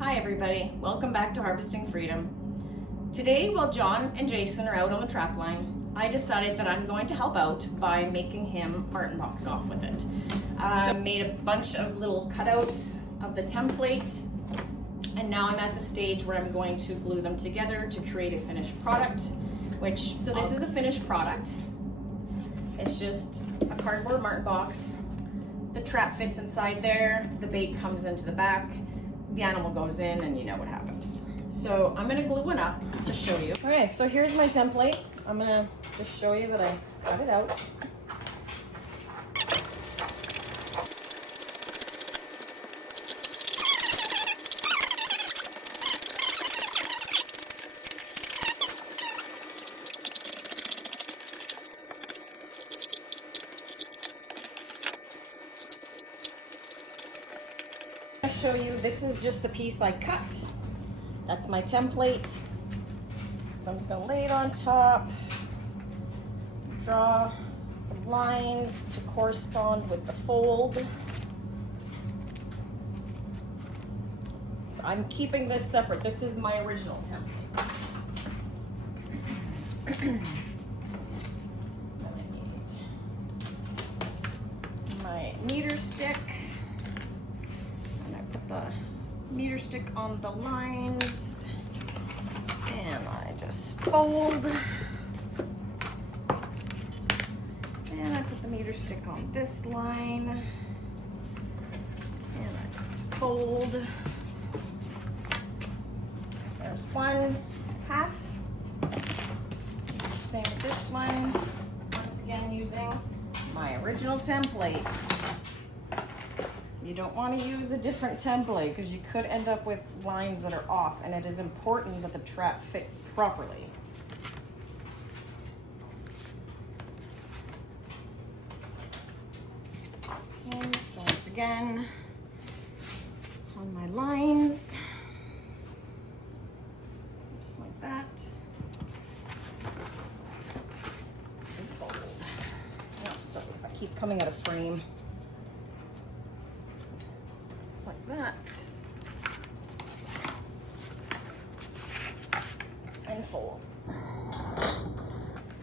Hi everybody, welcome back to Harvesting Freedom. Today, while John and Jason are out on the trap line, I decided that I'm going to help out by making him Marten boxes off with it. I made a bunch of little cutouts of the template, and now I'm at the stage where I'm going to glue them together to create a finished product, so this is a finished product. It's just a cardboard Marten box. The trap fits inside there, the bait comes into the back, the animal goes in, and you know what happens. So I'm gonna glue one up to show you. Okay, so here's my template. I'm gonna just show you that I cut it out. Show you, this is just the piece I cut. That's my template. So I'm just gonna lay it on top, draw some lines to correspond with the fold. I'm keeping this separate. This is my original template. Then I need my meter stick. The meter stick on the lines, and I just fold, and I put the meter stick on this line, and I just fold. There's one half. Same with this one. Once again, using my original template. You don't want to use a different template because you could end up with lines that are off, and it is important that the trap fits properly. Okay, so once again, on my lines, just like that. And fold. Oh, sorry if I keep coming out of frame. Like that, and fold,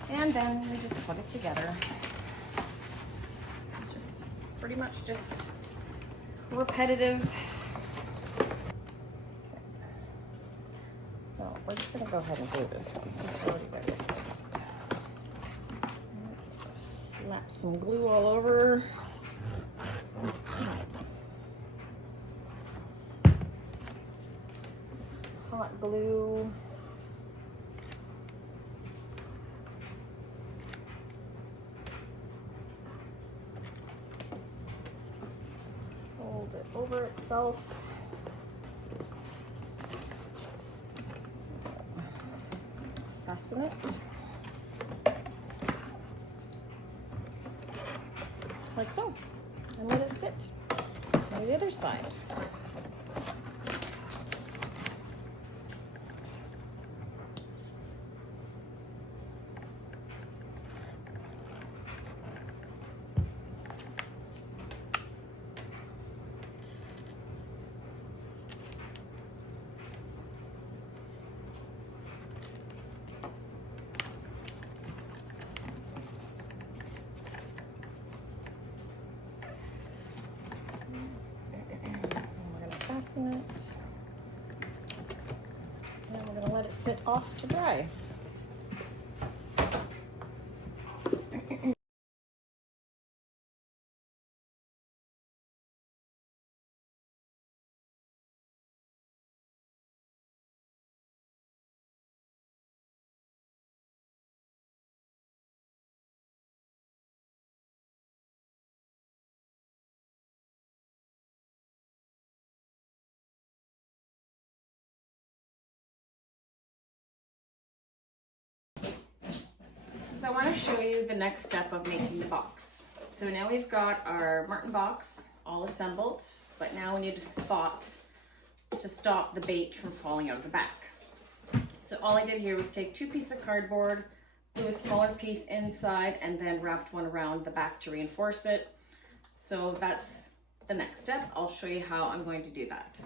and then we just put it together. So just pretty much just repetitive. So we're just going to go ahead and glue this one since we're already got it. Slap some glue all over. Hot glue. Fold it over itself. Fasten it. Like so. And let it sit on the other side. Fasten it, and we're going to let it sit off to dry. So I want to show you the next step of making the box. So now we've got our Marten box all assembled, but now we need a spot to stop the bait from falling out of the back. So all I did here was take 2 pieces of cardboard, glue a smaller piece inside, and then wrapped one around the back to reinforce it. So that's the next step. I'll show you how I'm going to do that.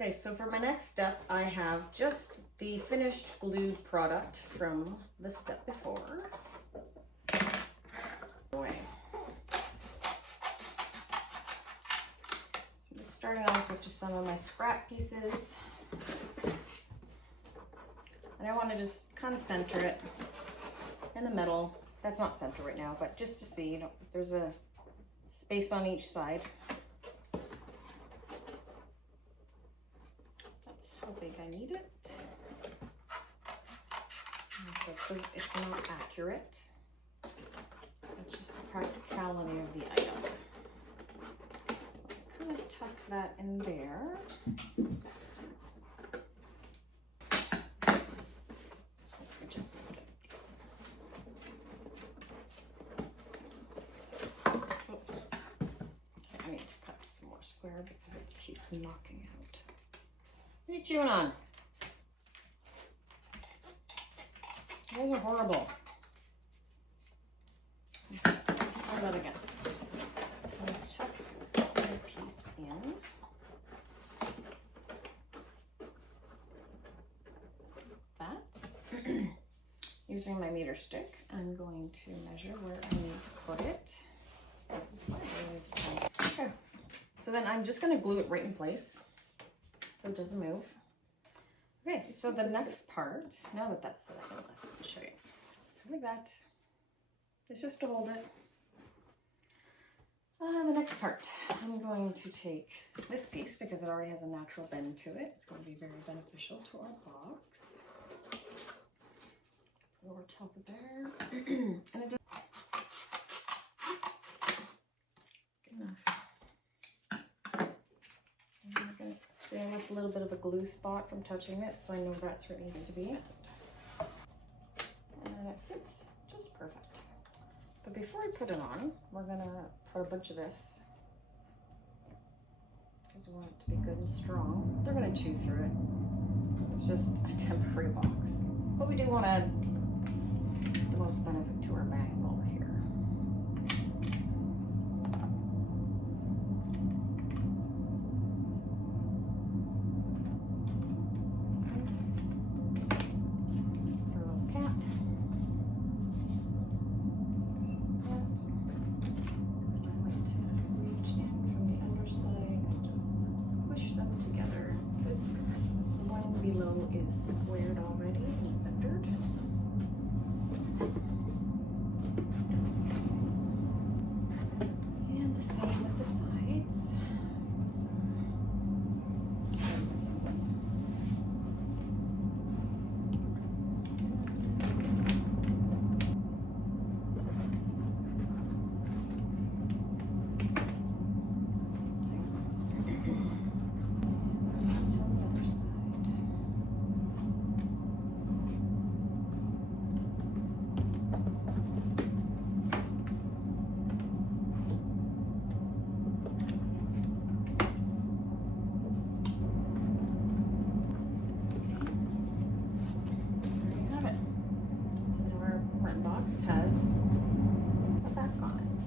Okay, so for my next step, I have just the finished glued product from the step before. Away. So I'm just starting off with just some of my scrap pieces. And I want to just kind of center it in the middle. That's not center right now, but just to see, you know, there's a space on each side. That's how big I need it. So it's not accurate. It's just the practicality of the item. So I kind of tuck that in there. Just moved it. Oops. I need to cut some more square because it keeps knocking out. What are you chewing on? You guys are horrible. Okay, let's try that again. I'm going to tuck the piece in. That. Using my meter stick, I'm going to measure where I need to put it. Okay. So then I'm just going to glue it right in place so it doesn't move. Okay, so the next part, now that that's set, I'll show you. So like that, it's just to hold it. The next part, I'm going to take this piece because it already has a natural bend to it. It's going to be very beneficial to our box. Over top of there, and it does good enough. I'm going to seal up a little bit of a glue spot from touching it, so I know that's where it needs to be. And it fits just perfect. But before I put it on, we're going to put a bunch of this because we want it to be good and strong. They're going to chew through it. It's just a temporary box, but we do want to add the most benefit to our bag while we're here. Our little cap. I like to reach in from the underside and just squish them together because the one below is squared already and centered. And the same with the sides. Box has a back on it.